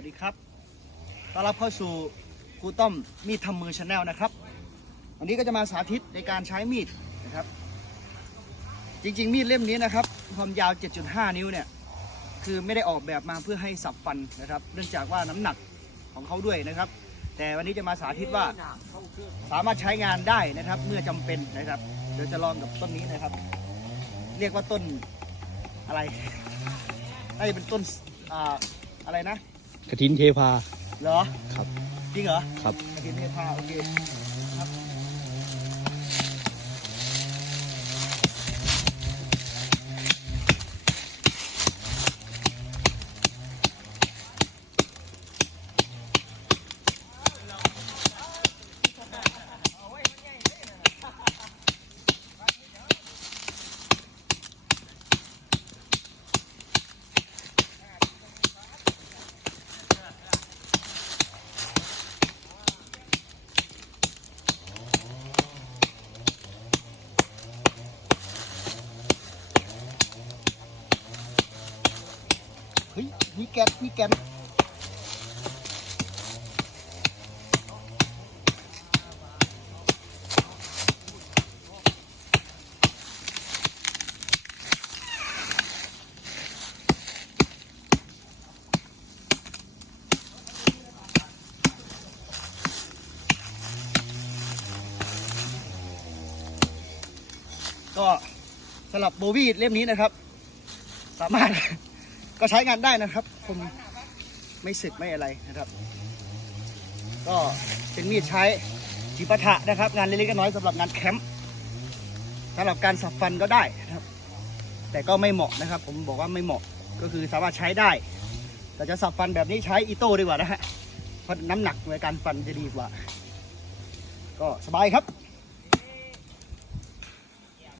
วัสดีครับต้อนรับเข้าสู่ครูต้อมมีดทำมือชาแนลนะครับ วันนี้ก็จะมาสาธิตในการใช้มีดนะครับ จริง ๆ มีดเล่มนี้นะครับ ความยาว 7.5 นิ้วเนี่ย คือไม่ได้ออกแบบมาเพื่อให้สับฟันนะครับ เนื่องจากว่าน้ำหนักของเขาด้วยนะครับ แต่วันนี้จะมาสาธิตว่าสามารถใช้งานได้นะครับ เมื่อจำเป็นนะครับ เดี๋ยวจะลองกับต้นนี้นะครับ เรียกว่าต้นอะไรน่าจะเป็นต้นออะไรนะ กระถินเทพาเหรอ ครับ จริงเหรอครับ กระถินเทพาโอเค เฮ้ยมีแกนมีแกนก็สำหรับโบวี่เล่มนี้นะครับ สามารถ ก็ใช้งานได้นะครับ ผมไม่สึกไม่อะไรนะครับ ก็เป็นมีดใช้จีปะทะนะครับ งานเล็กๆน้อยๆสำหรับงานแคมป์สำหรับการสับฟันก็ได้นะครับ แต่ก็ไม่เหมาะนะครับ ผมบอกว่าไม่เหมาะก็คือสามารถใช้ได้ แต่จะสับฟันแบบนี้ใช้อีโต้ดีกว่านะฮะเพราะน้ำหนักในการฟันจะดีกว่า ก็สบายครับ